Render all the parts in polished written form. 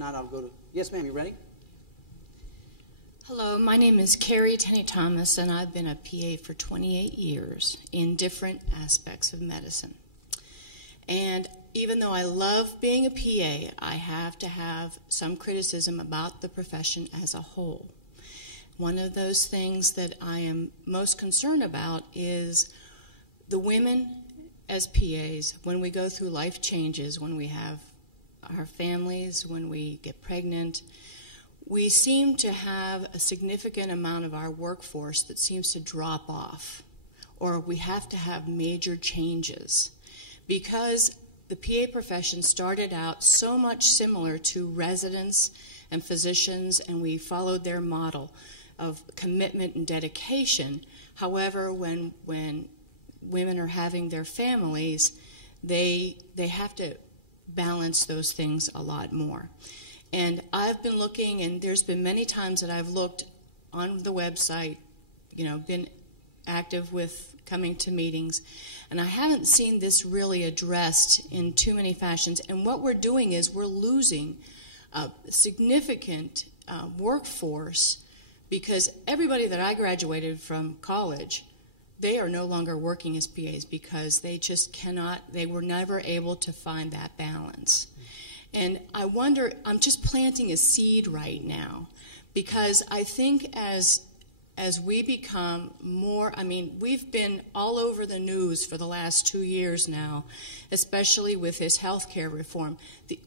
not, I'll go to, yes, ma'am, you ready? Hello, my name is Carrie Tenney Thomas, and I've been a PA for 28 years in different aspects of medicine. And even though I love being a PA, I have to have some criticism about the profession as a whole. One of those things that I am most concerned about is the women as PAs, when we go through life changes, when we have our families, when we get pregnant, we seem to have a significant amount of our workforce that seems to drop off, or we have to have major changes. Because the PA profession started out so much similar to residents and physicians, and we followed their model of commitment and dedication. However, when women are having their families, they have to balance those things a lot more. And I've been looking, and there's been many times that I've looked on the website, you know, been active with coming to meetings, and I haven't seen this really addressed in too many fashions. And what we're doing is we're losing a significant workforce, because everybody that I graduated from college, they are no longer working as PAs because they just cannot, they were never able to find that balance. And I wonder, I'm just planting a seed right now, because I think as we become more, I mean, we've been all over the news for the last 2 years now, especially with this healthcare reform.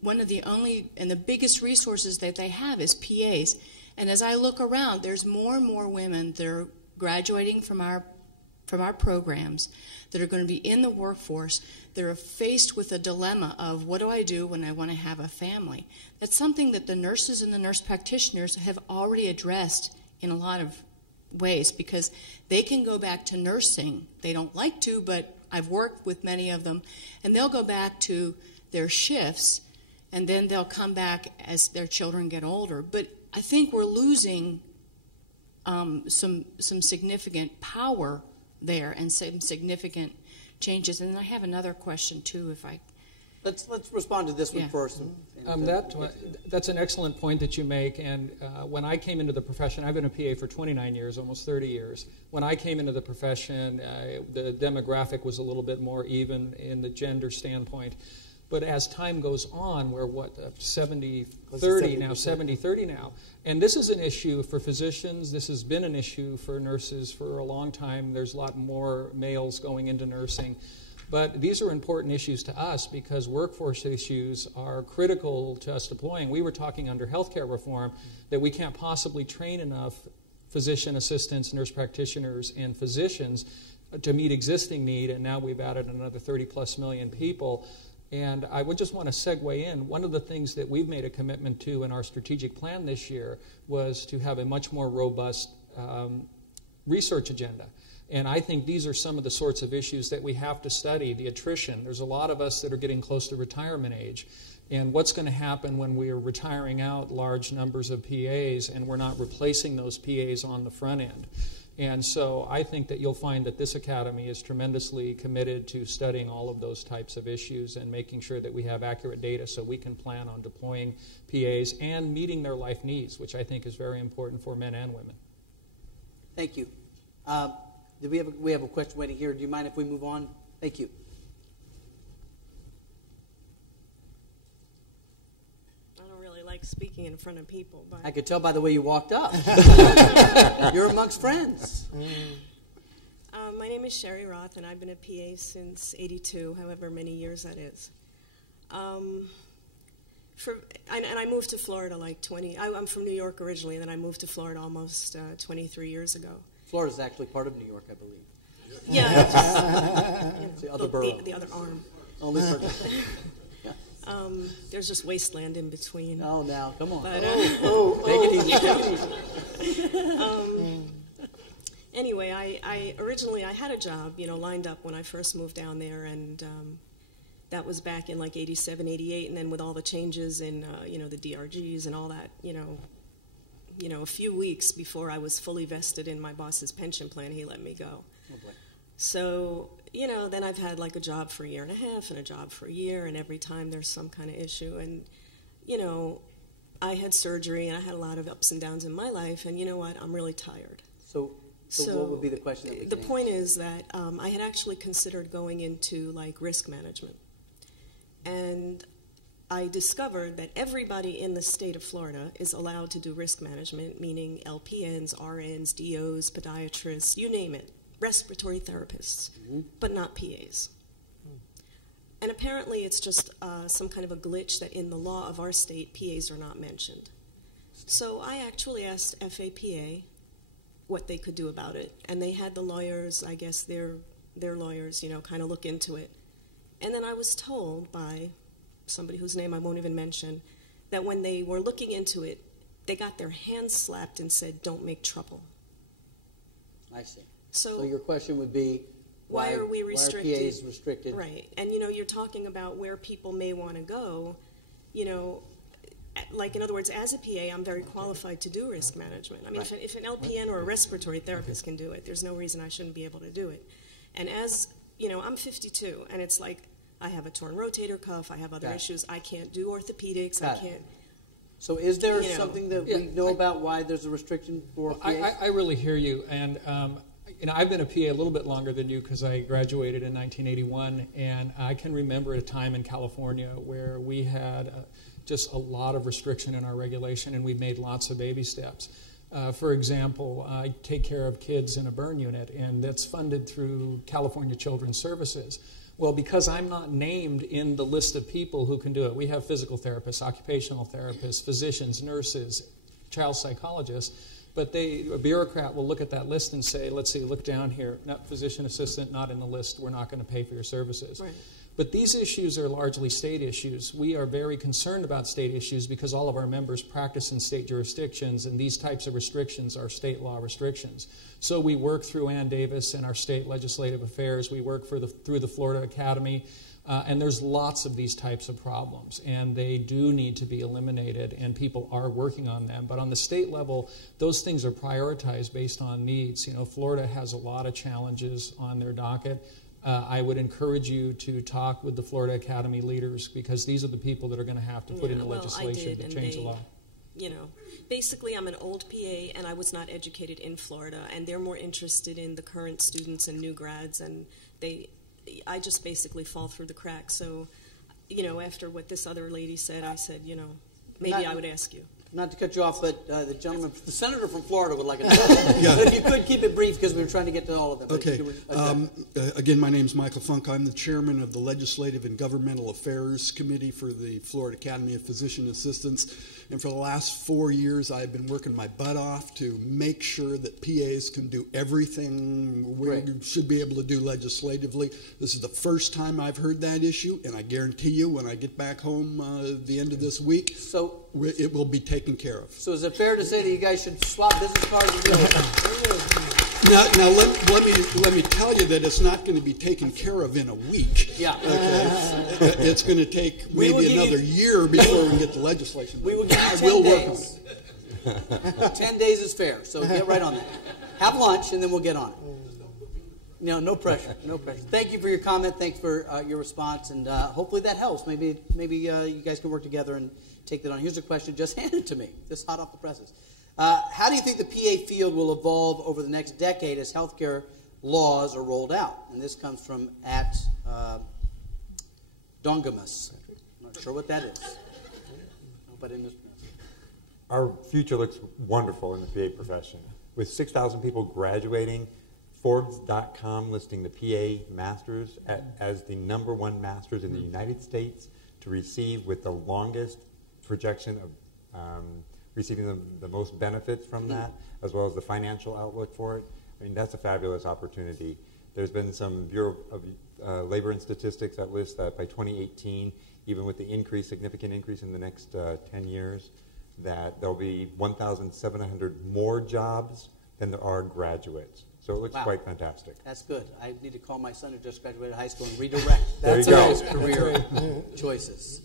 One of the only and the biggest resources that they have is PAs. And as I look around, there's more and more women that are graduating from our programs that are going to be in the workforce. They're faced with a dilemma of, what do I do when I want to have a family? That's something that the nurses and the nurse practitioners have already addressed in a lot of ways, because they can go back to nursing. They don't like to, but I've worked with many of them, and they'll go back to their shifts, and then they'll come back as their children get older. But I think we're losing some significant power there and some significant changes. And I have another question too, if I... Let's respond to this one first. That's an excellent point that you make. And when I came into the profession, I've been a PA for 29 years, almost 30 years. When I came into the profession, the demographic was a little bit more even in the gender standpoint. But as time goes on, we're 70-30 now, 70-30 now. And this is an issue for physicians. This has been an issue for nurses for a long time. There's a lot more males going into nursing. But these are important issues to us because workforce issues are critical to us deploying. We were talking under healthcare reform that we can't possibly train enough physician assistants, nurse practitioners, and physicians to meet existing need, and now we've added another 30+ million people. And I would just want to segue in. One of the things that we've made a commitment to in our strategic plan this year was to have a much more robust research agenda. And I think these are some of the sorts of issues that we have to study. The attrition. There's a lot of us that are getting close to retirement age. And what's going to happen when we are retiring out large numbers of PAs and we're not replacing those PAs on the front end? And so I think that you'll find that this academy is tremendously committed to studying all of those types of issues and making sure that we have accurate data so we can plan on deploying PAs and meeting their life needs, which I think is very important for men and women. Thank you. We have a question waiting here. Do you mind if we move on? Thank you. Like speaking in front of people, but I could tell by the way you walked up. You're amongst friends. My name is Sherry Roth, and I've been a PA since '82, however many years that is. And I moved to Florida like 20. I'm from New York originally, and then I moved to Florida almost 23 years ago. Florida is actually part of New York, I believe. Yeah, just, the other borough. The other arm. Only for there's just wasteland in between. Oh, now, come on. But, take it easy. Anyway, I originally had a job, lined up when I first moved down there, and that was back in like '87, '88, and then with all the changes in, the DRGs and all that, a few weeks before I was fully vested in my boss's pension plan, he let me go. Oh, boy. So, then I've had like a job for a year and a half and a job for a year, and every time there's some kind of issue. And, I had surgery, and I had a lot of ups and downs in my life, and you know what? I'm really tired. So what would be the question? That The point is that I had actually considered going into like risk management, and I discovered that everybody in the state of Florida is allowed to do risk management, meaning LPNs, RNs, DOs, podiatrists, you name it, respiratory therapists, but not PAs. And apparently it's just some kind of a glitch that in the law of our state, PAs are not mentioned. So I actually asked FAPA what they could do about it, and they had the lawyers, I guess their lawyers, you know, kind of look into it. And then I was told by somebody whose name I won't even mention, that when they were looking into it, they got their hands slapped and said, "Don't make trouble." I see. So your question would be, why are we restricted? Why are PAs restricted? Right. And, you know, you're talking about where people may want to go. You know, like, in other words, as a PA, I'm very qualified to do risk management. I mean, Right. if an LPN or a respiratory therapist can do it, there's no reason I shouldn't be able to do it. And as, you know, I'm 52, and it's like I have a torn rotator cuff, I have other Got it. issues, I can't do orthopedics, Got I it. can't. So is there You know. something that Yeah, we know about why there's a restriction for PAs? I really hear you, and you know, I've been a PA a little bit longer than you because I graduated in 1981, and I can remember a time in California where we had just a lot of restriction in our regulation, and we made lots of baby steps. For example, I take care of kids in a burn unit, and that's funded through California Children's Services. Well, because I'm not named in the list of people who can do it, we have physical therapists, occupational therapists, physicians, nurses, child psychologists, but a bureaucrat will look at that list and say, let's see, look down here, not physician assistant, not in the list, we're not going to pay for your services. Right. But these issues are largely state issues. We are very concerned about state issues because all of our members practice in state jurisdictions, and these types of restrictions are state law restrictions. So we work through Ann Davis and our state legislative affairs. We work through the Florida Academy, and there's lots of these types of problems, and they do need to be eliminated, and people are working on them. But on the state level, those things are prioritized based on needs. You know, Florida has a lot of challenges on their docket. I would encourage you to talk with the Florida Academy leaders because these are the people that are going to have to put in the legislation to change the law. You know, basically I'm an old PA and I was not educated in Florida, and they're more interested in the current students and new grads, and I just basically fall through the cracks. So, you know, after what this other lady said, I said, you know, maybe I would ask you. Not to cut you off, but the senator from Florida would like to know. Yeah. But if you could keep it brief because we were trying to get to all of them. Okay. Again, my name's Michael Funk. I'm the chairman of the Legislative and Governmental Affairs Committee for the Florida Academy of Physician Assistants. And for the last 4 years, I've been working my butt off to make sure that PAs can do everything we should be able to do legislatively. This is the first time I've heard that issue, and I guarantee you when I get back home at the end of this week, it will be taken care of. So is it fair to say that you guys should swap business cards and do it? Now let me tell you that it's not going to be taken care of in a week. Yeah. Okay. It's going to take maybe another year before we can get the legislation. We will give you 10 will days. work on it. 10 days is fair, so get right on that. Have lunch, and then we'll get on it. No pressure, no pressure. Thank you for your comment. Thanks for your response, and hopefully that helps. Maybe you guys can work together and take that on. Here's a question just handed to me, just hot off the presses. How do you think the PA field will evolve over the next decade as healthcare laws are rolled out? And this comes from Dongamus. I'm not sure what that is. But in this, our future looks wonderful in the PA profession. With 6,000 people graduating, Forbes.com listing the PA masters as the #1 masters in the United States to receive with the longest projection of receiving the most benefits from that, as well as the financial outlook for it. I mean, that's a fabulous opportunity. There's been some Bureau of Labor and Statistics that list that by 2018, even with the significant increase in the next 10 years, that there'll be 1,700 more jobs than there are graduates. So it looks quite fantastic. That's good. I need to call my son who just graduated high school and redirect There you go. his career choices.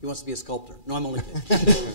He wants to be a sculptor. No, I'm only kidding.